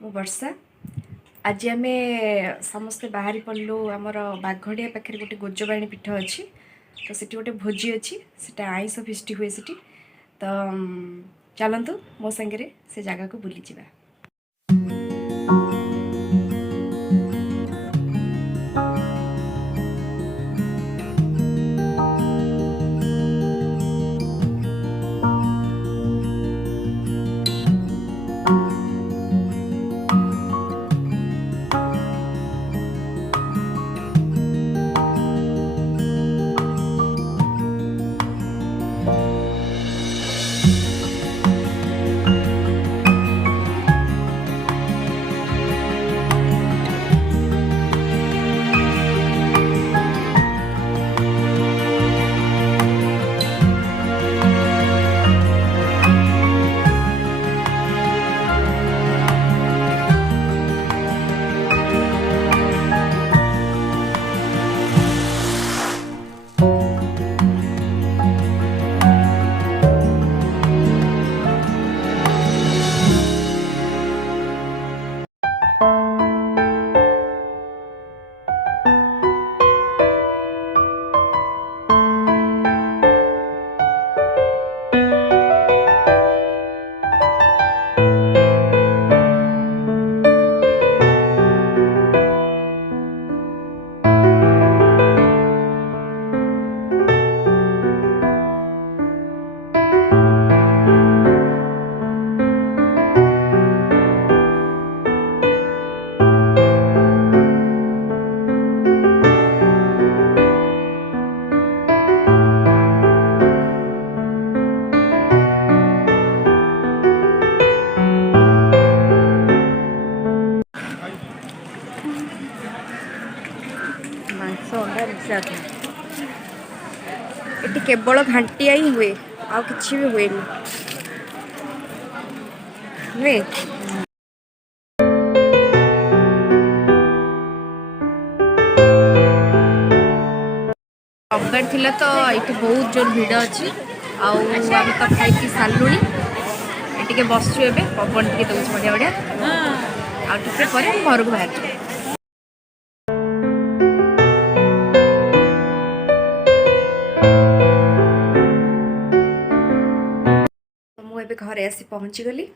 मु वर्षा। आज आम समस्ते बाहरी पड़लु आमर बाघड़िया पाखे गोटे गोजबाणी पीठ अच्छी तो सीटी गोटे भोजी अच्छी से आईस फिष्टी हुए सीटी तो चलतु मो सांगे से जगह को बुली जावा। ये केवल घाटिया ही हुए आ कि भी हुए नुए रविवार थिला तो ये बहुत जोर भिड़ अच्छी आम तो खाई सारू ये बसचु ए पवन टे दूसरी बढ़िया बढ़िया आगे घर को बाहर मुझे घरे आसी पहुँची गली।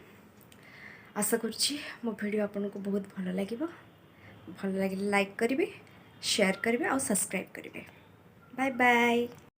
आशा करुँची मो वीडियो आपन को बहुत भल लगे भल लगे लाइक करेंगे शेयर करेंगे और सब्सक्राइब करेंगे। Bye bye.